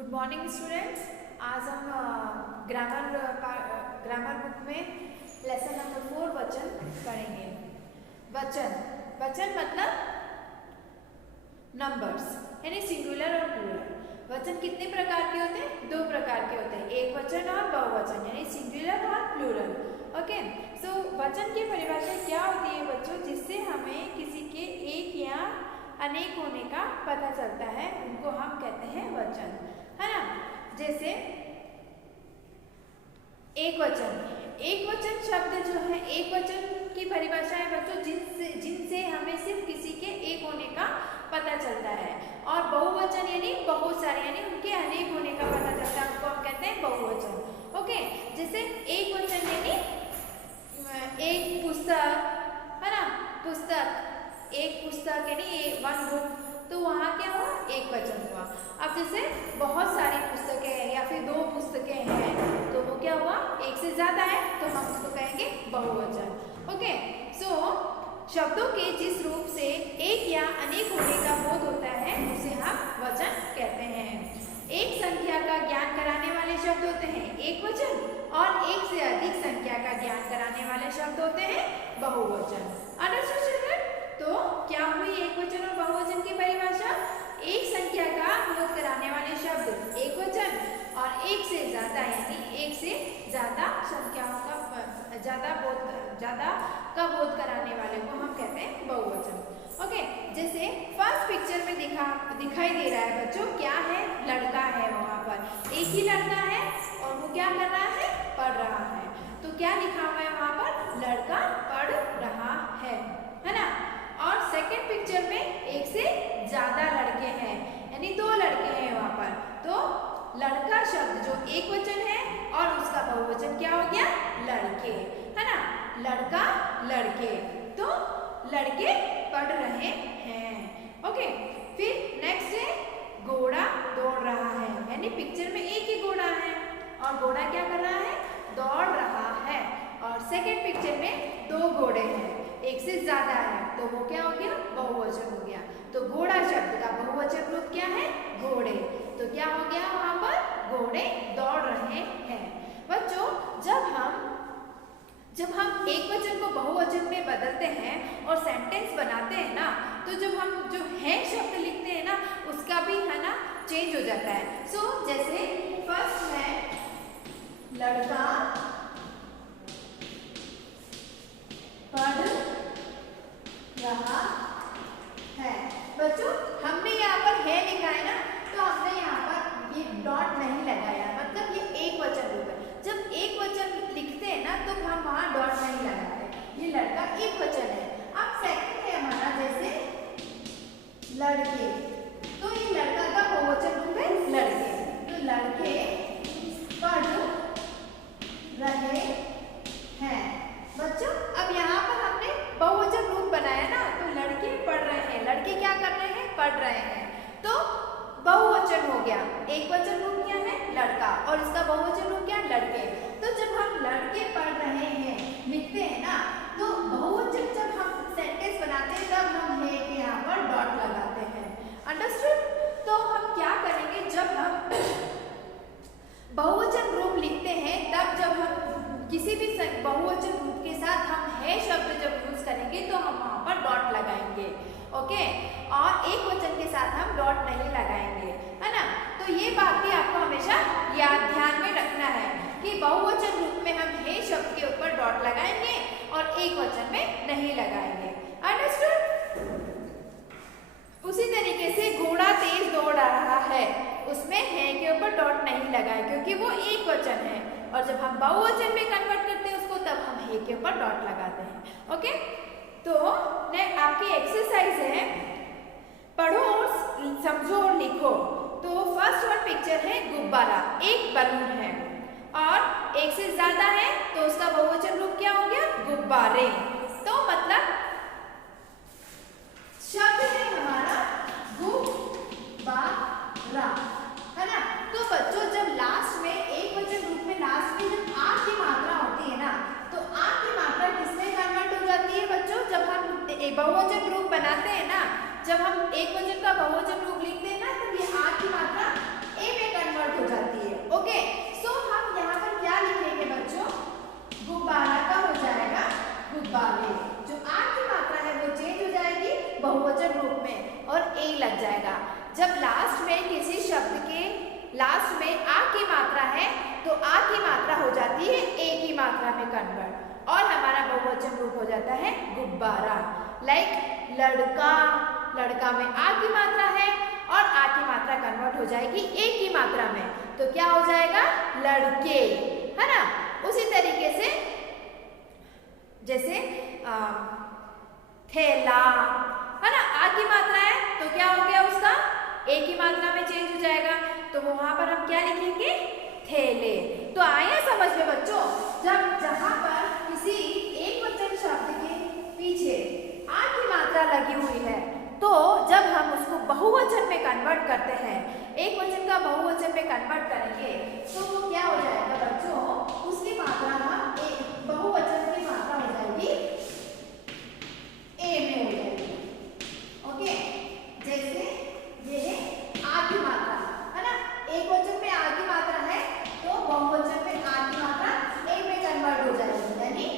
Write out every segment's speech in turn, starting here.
Good morning students. आज हम grammar book में लेसन नंबर 4 वचन पढ़ेंगे। वचन वचन मतलब नंबर्स, यानी सिंगुलर और प्लूरल। वचन कितने प्रकार के होते हैं? 2 प्रकार के होते हैं, एक वचन और बहुवचन, यानी सिंगुलर और प्लूरल। ओके, सो वचन की परिभाषा क्या होती है बच्चों? जिससे हमें किसी के एक या अनेक होने का पता चलता है, उनको हम कहते हैं वचन, है ना। जैसे एक वचन शब्द जो है, एक वचन की परिभाषा है बच्चों जिनसे हमें सिर्फ किसी के एक होने का पता चलता है। और बहुवचन यानी बहुत सारे, यानी उनके अनेक होने का पता चलता है, उनको हम कहते हैं बहुवचन। ओके, जैसे एक वचन यानी एक पुस्तक, है ना, पुस्तक, एक पुस्तक यानी वन बुक, तो वहाँ क्या हुआ? एक वचन हुआ। अब जैसे बहुत सारी पुस्तकें हैं या फिर 2 पुस्तकें हैं, तो वो क्या हुआ? एक से ज्यादा है, तो हम उसको कहेंगे बहुवचन। ओके, सो शब्दों के जिस रूप से एक या अनेक होने का बोध होता है, उसे हम वचन कहते हैं। एक संख्या का ज्ञान कराने वाले शब्द होते हैं एक वचन, और एक से अधिक संख्या का ज्ञान कराने वाले शब्द होते हैं बहुवचन। Understood children? तो क्या हुई एक वचन और बहुवचन की परिभाषा? एक संख्या का बोध कराने वाले शब्द एक वचन, और एक से ज्यादा यानी एक से ज्यादा संख्याओं का ज्यादा का बोध कराने वाले को हम कहते हैं बहुवचन। ओके, जैसे फर्स्ट पिक्चर में दिखाई दे रहा है बच्चों, क्या है? लड़का है, वहाँ पर एक ही लड़का है और वो क्या कर रहा है? पढ़ रहा है। तो क्या लिखा हुआ है वहाँ पर? लड़का पढ़ रहा है ना। और सेकंड पिक्चर में एक से ज्यादा लड़के हैं, यानी 2 लड़के हैं वहाँ पर। तो लड़का शब्द जो एक वचन है और उसका बहुवचन क्या हो गया? लड़के, है ना। लड़का लड़के, तो लड़के पढ़ रहे हैं। ओके, फिर नेक्स्ट है घोड़ा दौड़ रहा है, यानी पिक्चर में एक ही घोड़ा है और घोड़ा क्या कर रहा है? दौड़ रहा है। और सेकंड पिक्चर में 2 घोड़े हैं, एक से ज्यादा है, तो वो क्या हो गया? बहुवचन हो गया। तो घोड़ा शब्द का बहुवचन रूप क्या है? घोड़े। तो क्या हो गया वहां पर? घोड़े दौड़ रहे हैं। बच्चों, जब हम एक वचन को बहुवचन में बदलते हैं और सेंटेंस बनाते हैं ना, तो जब हम जो है शब्द लिखते हैं ना, उसका भी है ना चेंज हो जाता है। सो जैसे फर्स्ट है लड़का पढ़ रहा है। बच्चों, हमने यहाँ पर है लिखा है ना, तो हमने यहाँ पर ये डॉट नहीं लगाया, मतलब ये एक वचन रूप है। जब एक वचन लिखते हैं ना, तो हम वहाँ डॉट नहीं लगाते। ये लड़का एक वचन है। अब सेकंड है हमारा जैसे लड़के, तो ये लड़का का बहुवचन रूप है लड़के। तो लड़के पढ़ रहे हैं। बच्चों, अब यहाँ पर हमने बहुवचन रूप बनाया ना, तो लड़के पढ़ रहे हैं, लड़के क्या कर रहे हैं? पढ़ रहे हैं। तो बहुवचन हो गया। एक वचन रूप क्या है? लड़का, और इसका बहुवचन रूप क्या? लड़के। तो जब हम लड़के पढ़ रहे हैं लिखते हैं ना, तो बहुवचन जब हम सेंटेंस बनाते हैं, तब हम है के यहाँ पर डॉट लगाते हैं। अंडरस्टूड? तो हम क्या करेंगे, जब हम बहुवचन रूप लिखते हैं, तब जब हम किसी भी बहुवचन रूप के साथ हम है शब्द जब यूज करेंगे, तो हम वहां पर डॉट लगाएंगे। ओके, और एक वचन के साथ हम डॉट नहीं लगाएंगे, है ना। तो ये बात भी आपको हमेशा याद ध्यान में रखना है कि बहुवचन रूप में हम है शब्द के ऊपर डॉट लगाएंगे और एक वचन में नहीं लगाएंगे। अंडरस्टूड? उसी तरीके से घोड़ा तेज दौड़ रहा है, उसमें है के ऊपर डॉट नहीं लगाए क्योंकि वो एक वचन है, और जब हम बहुवचन में कन्वर्ट करते हैं उसको, तब हम हे के ऊपर डॉट लगाते हैं। ओके, तो आपकी एक्सरसाइज है पढ़ो और समझो और लिखो। तो फर्स्ट वन पिक्चर है गुब्बारा, एक बलून है और एक से ज्यादा है, तो उसका बहुवचन रूप क्या हो गया? गुब्बारे। तो मतलब शब्द है हमारा गुब्बारा, है ना। तो बच्चों, जब लास्ट में एक वचन रूप में लास्ट में जब आ की मात्रा होती है ना, तो आ की मात्रा किसमें कन्वर्ट हो जाती है बच्चों? जब हम बहुवचन रूप बनाते हैं ना, जब हम एक वचन का बहुवचन रूप लिखते हैं ना, तो ये आ की मात्रा ए में कन्वर्ट लास्ट में आ की मात्रा है तो आ की मात्रा हो जाती है ए की मात्रा में कन्वर्ट और हमारा बहुवचन रूप हो जाता है गुब्बारा। लाइक लड़का, लड़का में आ की मात्रा है और आ की मात्रा कन्वर्ट हो जाएगी ए की मात्रा में, तो क्या हो जाएगा लड़के, है ना। उसी तरीके से जैसे थैला, है ना, आ की मात्रा है तो क्या हो गया उसका ए की मात्रा में चेंज हो जाएगा, तो वहां पर हम क्या लिखेंगे थैले। तो आया समझ में बच्चों, जब जहां पर किसी एक वचन शब्द के पीछे आ की मात्रा लगी हुई है तो जब हम उसको बहुवचन में कन्वर्ट करते हैं, एक वचन का बहुवचन में कन्वर्ट करेंगे तो वो क्या हो जाएगा बच्चों, उसकी मात्रा हम बहुवचन की मात्रा हो जाएगी ए में हो जाएगी। ओके, जैसे ये है आ की मात्रा, है ना, एक वचन में आ की मात्रा है तो बहुवचन में आ की मात्रा ए में कन्वर्ट हो जाएगी, यानी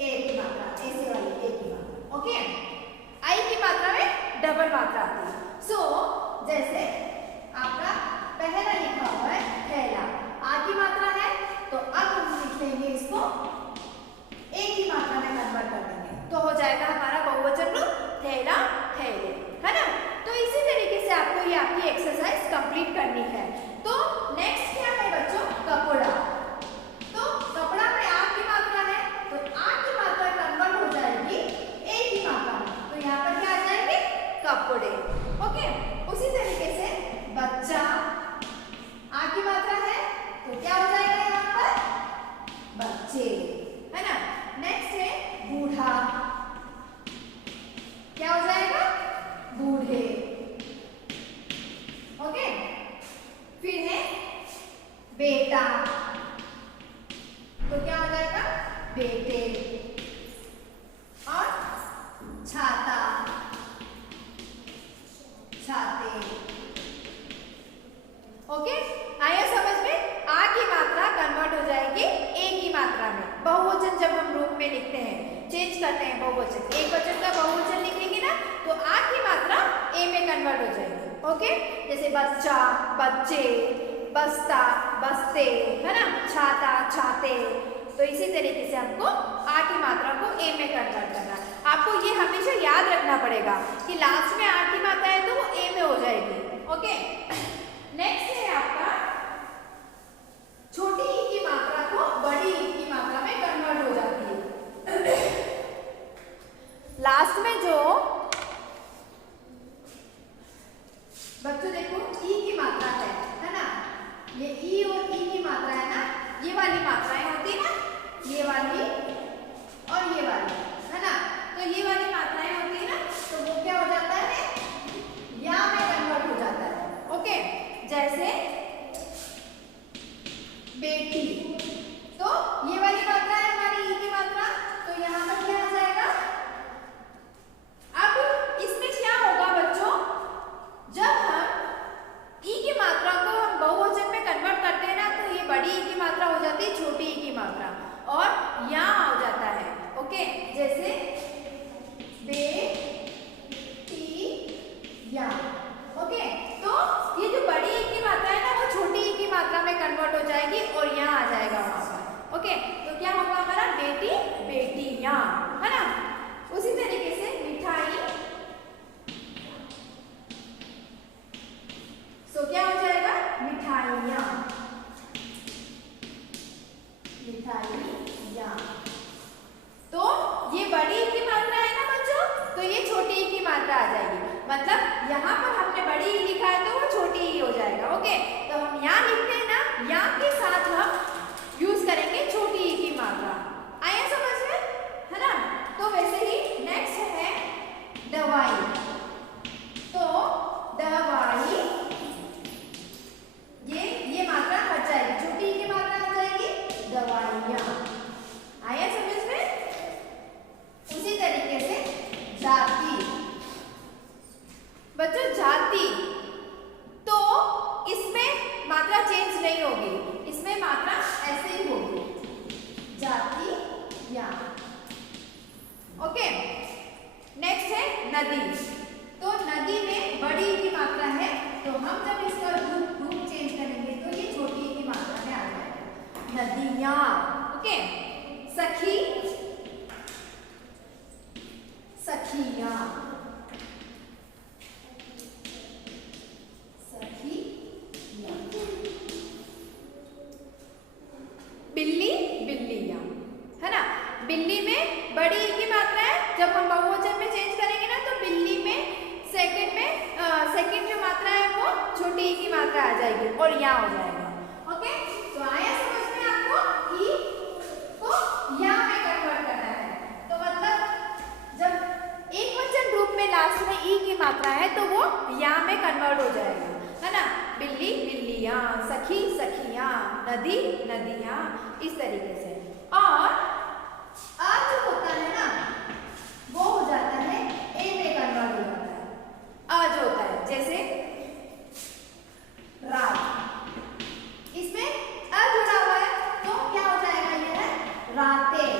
ए की मात्रा, ऐसे वाली ए की मात्रा। ओके, आई की मात्रा में डबल मात्रा आती है। सो जैसे आपका पहला लिखा हुआ है थैला, आ की मात्रा है तो अब हम लिख लेंगे इसको ए की मात्रा में कन्वर्ट कर देंगे तो हो जाएगा हमारा बहुवचन रूप थैला, थैले, है ना। तो इसी तरीके से आपको ये आपकी एक्सरसाइज कंप्लीट करनी है। तो नेक्स्ट क्या है बच्चों, कपड़ा। तो कपड़ा में आ की मात्रा है तो आ की मात्रा कन्वर्ट हो जाएगी ए की मात्रा में, तो यहाँ पर क्या आ जाएंगे कपड़े। ओके, उसी तरीके से बच्चा आ की मात्रा है तो क्या हो जाएगा यहाँ पर बच्चे, है ना। नेक्स्ट है बूढ़ा, क्या हो जाएगा बूढ़े। ओके, फिर है बेटा तो क्या हो जाएगा बेटे, और छाता, छाते। ओके, आया समझ में, आ की मात्रा कन्वर्ट हो जाएगी ए की मात्रा में। बहुवचन जब हम रूप में लिखते हैं, चेंज करते हैं बहुवचन, एक वचन का बहुवचन लिखेंगे ना तो आ की मात्रा ए में कन्वर्ट हो जाएगी। ओके, जैसे बच्चा, बच्चे, बस्ता, बस्ते, है ना, छाता, छाते। तो इसी तरीके से हमको आ की मात्रा को ए में कन्वर्ट करना। आपको ये हमेशा याद रखना पड़ेगा कि लास्ट में आ की मात्रा है तो वो ए में हो जाएगी। ओके, नेक्स्ट है आपका छोटी ई की मात्रा को बड़ी ई की मात्रा में कन्वर्ट हो जाती है। लास्ट में जो बच्चों देखो ई की मात्रा है ना, ये ई और ई की मात्रा है ना, ये वाली मात्राएं होती है ना, ये वाली और ये वाली, है ना। तो ये वाली मात्राएं होती है ना तो वो क्या हो जाता है या में कन्वर्ट हो जाता है। ओके, जैसे बेटी, तो ये वाली मात्रा है हमारी ई की मात्रा, तो यहाँ पर क्या आ जाएगा। अब इसमें क्या होगा बच्चों, जब हम ई की मात्रा को हम बहुवचन में कन्वर्ट करते हैं ना तो ये बड़ी ई की मात्रा हो जाती है छोटी ई की मात्रा और यहाँ हो जाता है। ओके, जैसे बेटी या। ओके, तो ये जो बड़ी ई की मात्रा है ना वो छोटी ई की मात्रा में कन्वर्ट हो जाएगी और यहाँ आ जाएगा वहां पर। ओके, तो क्या होगा हमारा बेटी, बेटियां, है ना। उसी तरीके से मिठाई, तो क्या हो जाएगा मिठाइयाँ, मिठाइयाँ। तो ये बड़ी ई की मात्रा है ना बच्चों, तो ये छोटी ई की मात्रा आ जाएगी। मतलब यहाँ पर हमने बड़ी ई लिखा है तो वो छोटी ई हो जाएगा। ओके, तो हम यहाँ लिखते हैं ना, यहाँ के साथ हम यूज करेंगे छोटी ई की मात्रा। आया समझ में, है ना। तो वैसे ही नेक्स्ट है दवाई, तो दवाई ये मात्रा मात्रा आ जाएगी और या हो जाएगा। ओके, तो आया समझ में आपको? ई को या में कन्वर्ट करना है। तो मतलब जब एक वचन रूप में लास्ट में ई की मात्रा है तो वो या में कन्वर्ट हो जाएगा, है ना। बिल्ली बिल्लियाँ, सखी सखियाँ, नदी नदियाँ, इस तरीके से। और आ जो होता है ना वो हो जाता है ए में कन्वर्ट हो जाता है। आ जो होता है जैसे रात, इसमें अ जुड़ा हुआ है तो क्या हो जाएगा, ये है रातें।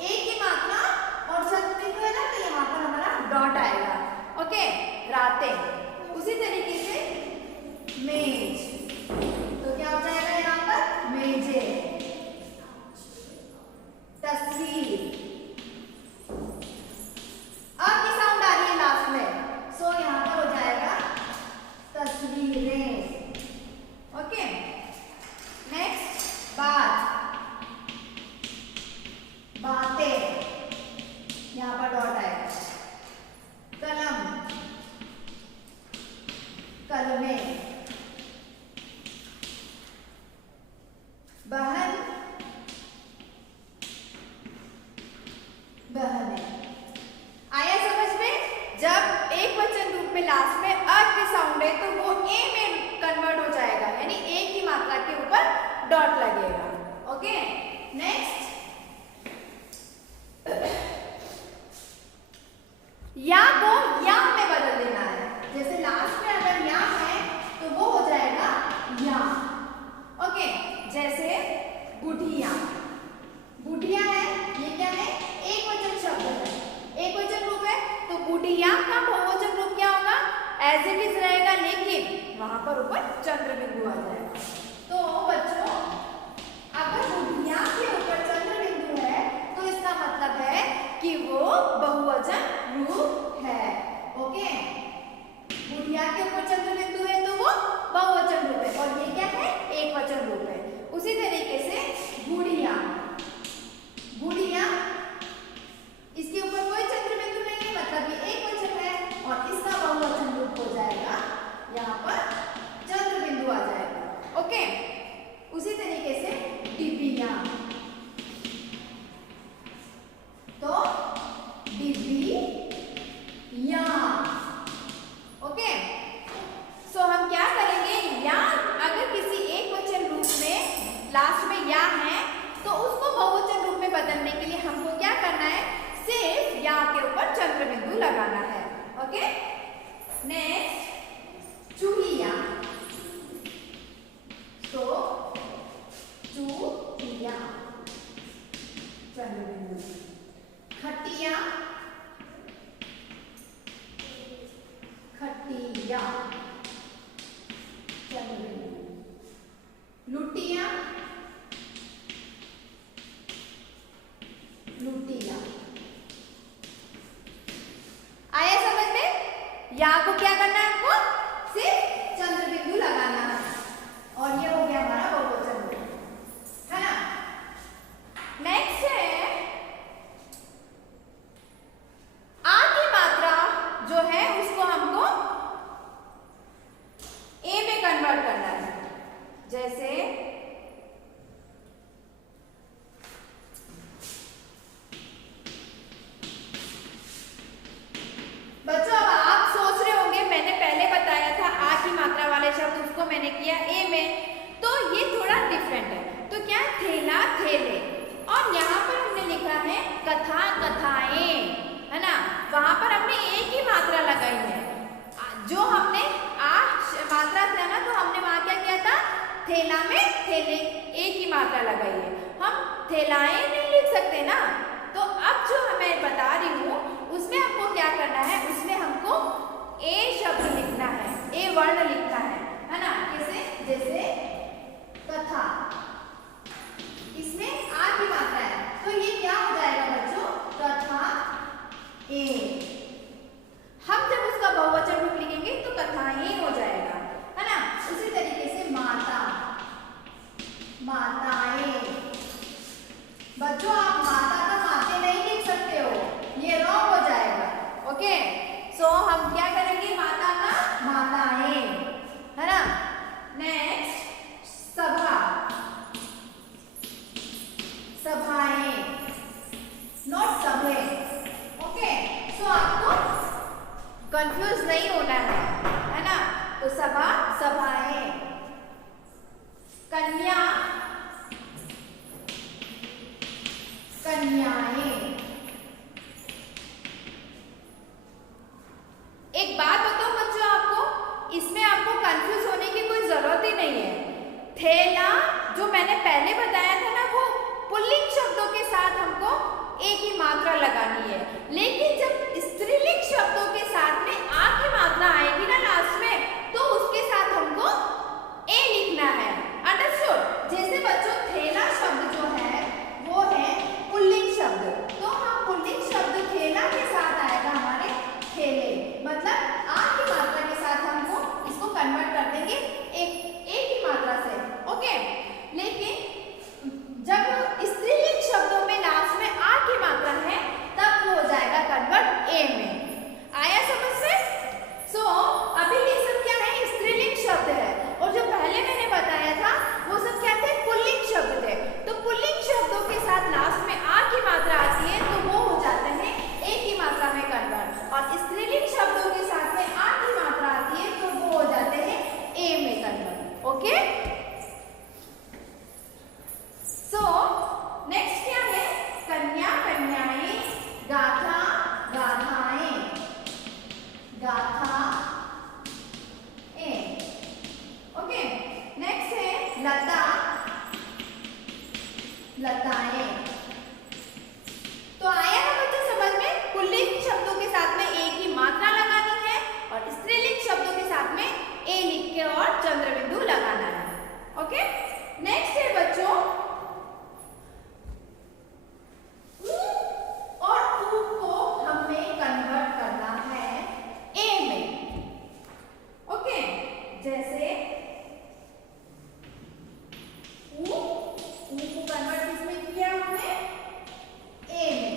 ए की मात्रा और शब्द बिंदु है ना तो यहाँ पर हमारा डॉट आएगा। ओके, रातें। उसी तरीके से मेज, तो क्या हो जाएगा यहाँ पर मेजे। तस्वीर, अब की साउंड आ रही है लास्ट में, सो यहाँ पर हो जाएगा तस्वीरें। ओके, नेक्स्ट बात, बातें, यहाँ पर डॉट आएगा। कलम, कलमें। बहन, बहनें। आया समझ में? जब एक वचन रूप में लास्ट में अ की साउंड है तो वो ए में कन्वर्ट हो जाएगा, यानी ए की मात्रा के ऊपर डॉट लगेगा। ओके, नेक्स्ट या को या में बदल देना है। जैसे लास्ट में अगर या है तो वो हो जाएगा या। ओके, जैसे बुढ़िया, बुढ़िया है, ये क्या है, एक वचन शब्द है, एक वचन रूप है, तो बुढ़िया का बहुवचन रूप क्या होगा, एज इट इज रहेगा, लेकिन वहां पर ऊपर चंद्र बिंदु आ जाएगा। तो बच्चों अगर बुढ़िया के ऊपर चंद्र बिंदु है तो इसका मतलब है कि वो बहुवचन रूप है। ओके, बुढ़िया के ऊपर चंद्र बिंदु है तो वो बहुवचन रूप है और ये क्या है, एक वचन रूप है। उसी तरीके से बुढ़िया, बुढ़िया इसके ऊपर कोई चंद्र बिंदु नहीं है, मतलब ये एक वचन है और इसका बहुवचन रूप हो जाएगा, यहाँ पर चंद्र बिंदु आ जाएगा। ओके, उसी तरीके से डिबिया, तो डिबिया। ओके, सो हम क्या करेंगे, या अगर किसी एक वचन रूप में लास्ट में या है तो उसको बहुवचन रूप में बदलने के लिए हमको क्या करना है, सिर्फ या के ऊपर चंद्र बिंदु लगाना है। ओके, नेक्स्ट चूहिया, तो चूहिया चंद्र बिंदु। खटिया, खटिया चंद्र बिंदु। लुटिया, लुटिया। आया समझ में? या को क्या करना है हमको, सिर्फ चंद्र बिंदु लगाना है और ये हो गया हमारा बहुवचन रूप, है ना। नेक्स्ट है आ की मात्रा जो है उसको हमको ए में कन्वर्ट करना है। जैसे बच्चों अब आप सोच रहे होंगे मैंने पहले बताया था आ की मात्रा वाले शब्द उसको मैंने किया ए में, तो ये थोड़ा डिफरेंट है। तो क्या, थेला थेले, और यहाँ पर हमने लिखा है कथा कथाएं, है ना, वहां पर हमने ए की मात्रा लगाई है। जो हमने आ मात्रा था ना तो हमने वहां क्या किया था, थेला में थेले ए की मात्रा लगाई है। हम थेलाएं नहीं लिख सकते ना, तो अब जो मैं बता रही हूँ उसमें हमको क्या करना है, उसमें हमको ए शब्द लिखना है, ए वर्ण लिखना है ना। कैसे, जैसे कथा, इसमें आ की मात्रा है तो ये क्या हो जाएगा बच्चों, कथा ए। हम जब उसका बहुवचन रूप लिखेंगे तो कथाएं हो जाएगा, है ना। उसी तरीके से माता, माताएं। बच्चों आप माता का माते नहीं लिख सकते हो, ये रॉन्ग हो जाएगा। ओके, सो हम क्या करेंगे, माता का माताएं, थैला जो मैंने पहले बताया था ना, वो पुल्लिंग शब्दों के साथ हमको एक ही मात्रा लगानी है, लेकिन जब स्त्रीलिंग शब्दों के साथ में आ की मात्रा आएगी ना लास्ट में, तो उसके साथ हमको ए लिखना है। अंडरस्टूड? जैसे बच्चों थैला शब्द जो है वो है पुल्लिंग शब्द, तो हम पुल्लिंग शब्द थैला के साथ आएगा हमारे थैले, मतलब आ की मात्रा के साथ हमको इसको कन्वर्ट कर देंगे एक ही मात्रा से। ओके, लेकिन जब स्त्रीलिंग शब्दों में लास्ट में आ की मात्रा है तब वो हो जाएगा कन्वर्ट ए में। आया समझ में? सो अभी ये सब क्या है? स्त्रीलिंग शब्द है, और जो पहले मैंने बताया था वो सब क्या थे? पुल्लिंग शब्द थे। तो पुल्लिंग शब्दों के साथ लास्ट में आ की मात्रा आती है तो वो हो जाते हैं ए की मात्रा में कन्वर्ट, और स्त्रीलिंग शब्दों के साथ में आ की मात्रा आती है तो वो हो जाते हैं ए में कन्वर्ट। ओके, सो नेक्स्ट क्या है? कन्या कन्याएं, गाथा गाथाएं, गाथा ए। ओके, नेक्स्ट है लता लताएं। तो आया ना बच्चों समझ में? पुल्लिंग शब्दों के साथ में ए की मात्रा लगानी है और स्त्रीलिंग शब्दों के साथ में ए लिख के और चंद्र बिंदु लगाना है। ओके, नेक्स्ट है बच्चों ऊ और ऊ को हमें कन्वर्ट करना है ए में। ओके, जैसे ऊ को कन्वर्ट किसमें किया हमने? ए में।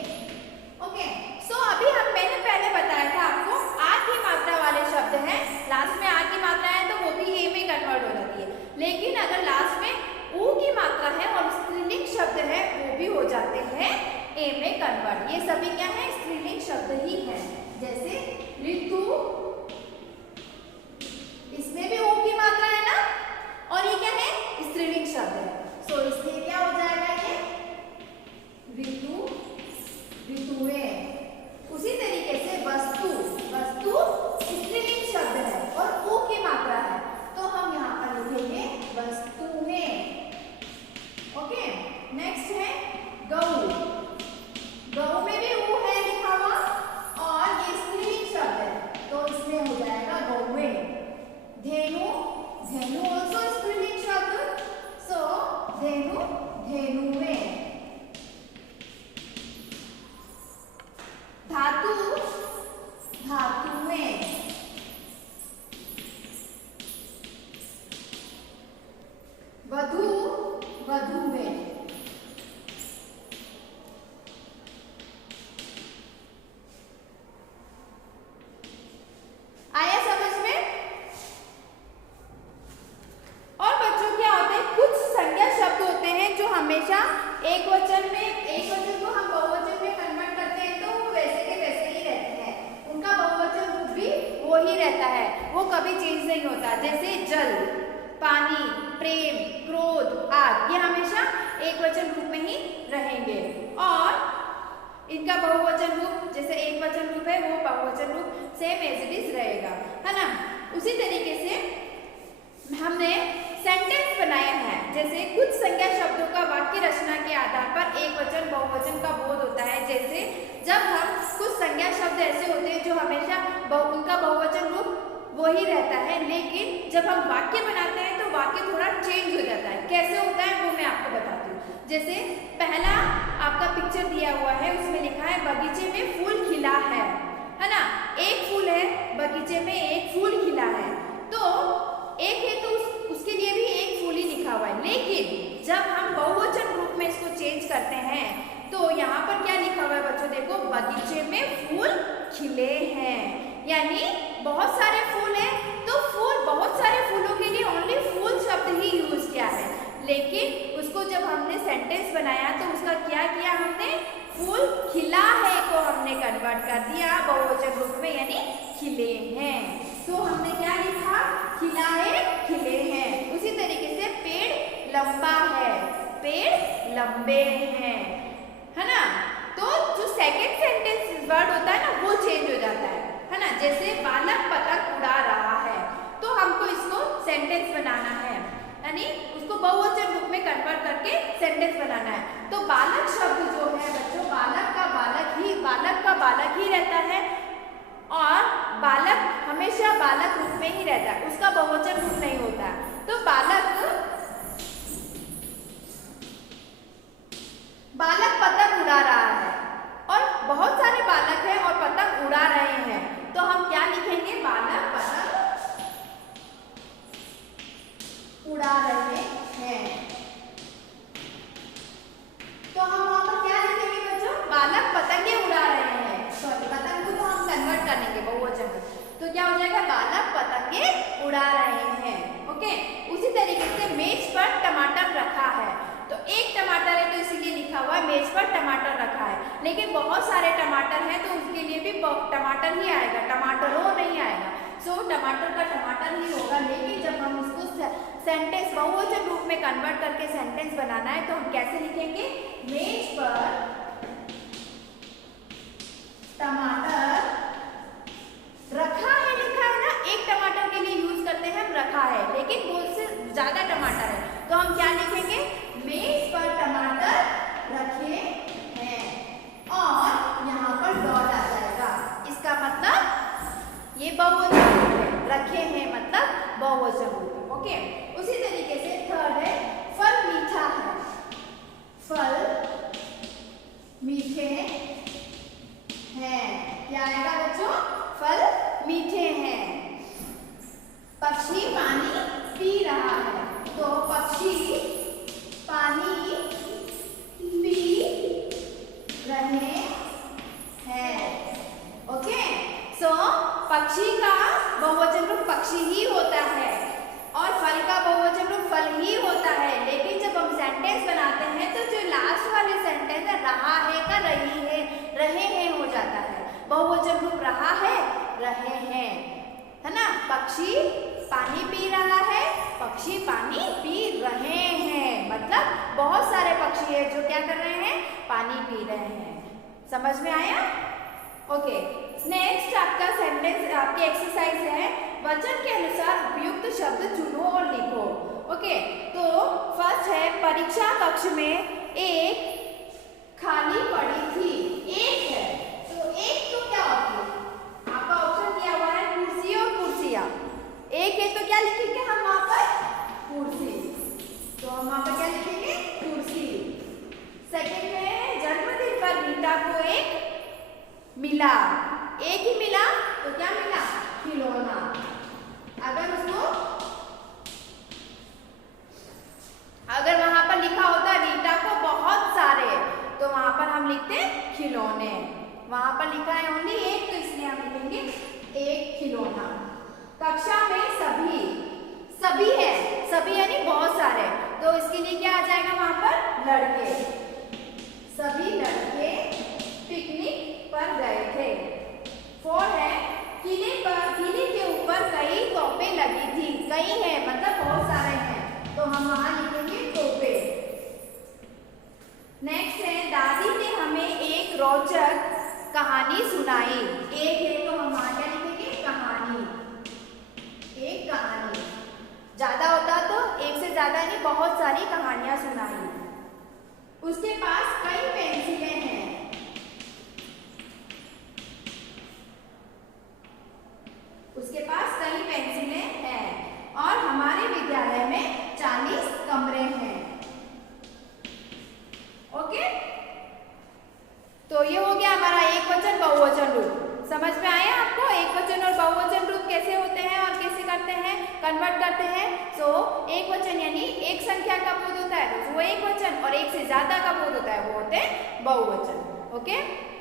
ओके, सो अभी मैंने पहले बताया था आपको आ की मात्रा वाले शब्द हैं, लास्ट में आ की मात्रा है तो वो भी ए में कन्वर्ट हो जाती है, लेकिन अगर लास्ट में ऊ की मात्रा है और स्त्रीलिंग शब्द है वो भी हो जाते हैं ए में कन्वर्ट। ये सभी क्या है? स्त्रीलिंग शब्द ही है। जैसे ऋतु, इसमें भी ऊ की मात्रा है ना, और ये क्या है? स्त्रीलिंग शब्द है, सो इसलिए क्या हो जाएगा? ये ऋतु ऋतुएं। उसी तरीके से वस्तु, वस्तु स्त्रीलिंग शब्द है और ऊ की मात्रा है, तो हम यहाँ पर लिखेंगे वस्तुएं। ओके, नेक्स्ट है गऊ। गऊ में भी ऊ है लिखा हुआ और ये स्त्रीलिंग शब्द है, तो इसमें हो जाएगा गौएं। धेनु, धेनु ऑल्सो स्त्रीलिंग शब्द, सो धेनु धेनुएं। धातु, धातुएं। वधु, वधुएं। आया समझ में? और बच्चों क्या होते हैं? कुछ संज्ञा शब्द होते हैं जो हमेशा एक वचन को हम बहुवचन में कन्वर्ट करते हैं तो वो वैसे के वैसे ही रहते हैं, उनका बहुवचन रूप भी वो ही रहता है, वो कभी चेंज नहीं होता। जैसे जल, पानी, प्रेम, क्रोध, आग, ये हमेशा एक वचन रूप में ही रहेंगे, और इनका बहुवचन रूप जैसे एक वचन रूप है वो बहुवचन रूप सेम एज इट इज रहेगा, है ना। उसी तरीके से हमने सेंटेंस बनाया है, जैसे कुछ संज्ञा शब्दों का वाक्य रचना के आधार पर एक वचन बहुवचन का बोध होता है। जैसे जब हम कुछ संज्ञा शब्द ऐसे होते हैं जो हमेशा उनका बहुवचन रूप वो ही रहता है, लेकिन जब हम वाक्य बनाते हैं तो वाक्य थोड़ा चेंज हो जाता है। कैसे होता है वो मैं आपको बताती हूँ। जैसे पहला आपका पिक्चर दिया हुआ है, उसमें लिखा है बगीचे में फूल खिला है ना। एक फूल है, बगीचे में एक फूल खिला है, तो एक है तो उसके लिए भी एक फूल ही लिखा हुआ है, लेकिन जब हम बहुवचन रूप में इसको चेंज करते हैं तो यहाँ पर क्या लिखा हुआ है बच्चों? देखो, बगीचे में फूल खिले हैं, यानी बहुत सारे फूल हैं, तो फूल, बहुत सारे फूलों के लिए ओनली फूल शब्द ही यूज किया है, लेकिन उसको जब हमने सेंटेंस बनाया तो उसका क्या किया हमने? फूल खिला है को हमने कन्वर्ट कर दिया बहुवचन रूप में, यानी खिले हैं। तो हमने क्या लिखा? खिला है, खिले हैं। उसी तरीके से पेड़ लंबा है, पेड़ लंबे हैं, है ना। तो जो सेकंड सेंटेंस वर्ड होता है ना वो चेंज हो जाता है ना। जैसे बालक पतंग उड़ा रहा है, तो हमको इसको सेंटेंस बनाना है यानी उसको बहुवचन रूप में कन्वर्ट करके सेंटेंस बनाना है। तो बालक शब्द जो है बच्चों, बालक का बालक ही रहता है और बालक हमेशा बालक रूप में ही रहता है, उसका बहुवचन रूप नहीं होता है। तो बालक पतंग उड़ा रहा है और बहुत सारे बालक हैं और पतंग उड़ा रहे हैं, तो हम क्या लिखेंगे? बालक पतंग उड़ा रहे हैं। तो हम वहां पर क्या लिखेंगे बच्चों? बालक पतंगे उड़ा रहे हैं। सॉरी, पतंग को तो हम कन्वर्ट कर लेंगे बहुवचन में, तो क्या हो जाएगा? बालक पतंगे उड़ा रहे हैं। ओके, उसी तरीके से मेज पर टमाटर रखा है, तो एक टमाटर है तो इसीलिए लिखा हुआ है मेज पर टमाटर रखा है, लेकिन बहुत सारे टमाटर हैं तो उसके लिए भी टमाटर ही आएगा, टमाटरों नहीं आएगा। सो टमाटर का टमाटर ही होगा, लेकिन जब हम उसको सेंटेंस बहुवचन रूप में कन्वर्ट करके सेंटेंस बनाना है तो हम कैसे लिखेंगे? मेज पर टमाटर रखा है, लिखा है ना, एक टमाटर के लिए यूज करते हैं हम रखा है, लेकिन वो से ज्यादा टमाटर है तो हम क्या लिखेंगे? मेज पर टमाटर रखे हैं और यहाँ पर डॉट आ जाएगा, इसका मतलब ये बहुवचन रूप है, रखे हैं मतलब बहुवचन रूप है। ओके, उसी तरीके से थर्ड है फल मीठा है, फल मीठे हैं, क्या आएगा बच्चों? फल मीठे हैं। पक्षी पानी पी रहा है, तो पक्षी पानी पी रहे हैं। ओके, सो पक्षी का बहुवचन रूप पक्षी ही होता है और फल का बहुवचन रूप फल ही होता है, लेकिन जब हम सेंटेंस बनाते हैं तो जो लास्ट वाले सेंटेंस है रहा है का रहे हैं हो जाता है, बहुवचन रूप रहा है, रहे हैं, है ना। पक्षी पानी पी रहा है, पक्षी पानी पी रहे हैं, मतलब बहुत सारे पक्षी है जो क्या कर रहे हैं? पानी पी रहे हैं। समझ में आया? ओके, नेक्स्ट आपका सेंटेंस, आपकी एक्सरसाइज है वचन के अनुसार उपयुक्त शब्द चुनो और लिखो। ओके, तो फर्स्ट है परीक्षा कक्ष में एक खाली पड़ी थी, एक है तो एक तो क्या होती है? आपका ऑप्शन दिया हुआ है कुर्सी और कुर्सियां, एक है तो क्या लिखेंगे हम वहां पर? कुर्सी, तो हम वहां पर क्या लिखेंगे? कुर्सी। सेकंड में जन्मदिन पर रीटा को एक मिला, एक ही मिला तो क्या मिला? खिलौना। अगर वहां पर लिखा होता रीटा को बहुत सारे, तो वहां पर हम लिखते खिलौने, वहां पर लिखा है ओनली एक, तो इसलिए हम लिखेंगे एक खिलौना। कक्षा में सभी है, सभी यानी बहुत सारे, तो इसके लिए क्या आ जाएगा वहां पर? लड़के, सभी लड़के पिकनिक पर गए थे। 4 है किले के ऊपर कई तोपें लगी थी, कई है मतलब बहुत सारे हैं, तो हम वहां लिखेंगे तोपे। नेक्स्ट है दादी ने हमें एक रोचक कहानी सुनाई, एक है तो हम वहां क्या लिखेंगे? कहानी, एक कहानी। ज्यादा होता तो एक से ज्यादा नहीं, बहुत सारी कहानियां सुनाई। उसके पास कई पेंसिलें हैं, उसके पास कई पेंसिलें हैं और हमारे विद्यालय में 40 कमरे हैं। ओके, तो ये हो गया हमारा एक वचन बहुवचन रूप। समझ में आया आपको एक वचन और बहुवचन रूप कैसे होते हैं और कैसे करते हैं, कन्वर्ट करते हैं? सो एक वचन यानी एक संख्या का बोध होता है तो वो एक वचन, और एक से ज्यादा का बोध होता है वो होते हैं बहुवचन। ओके।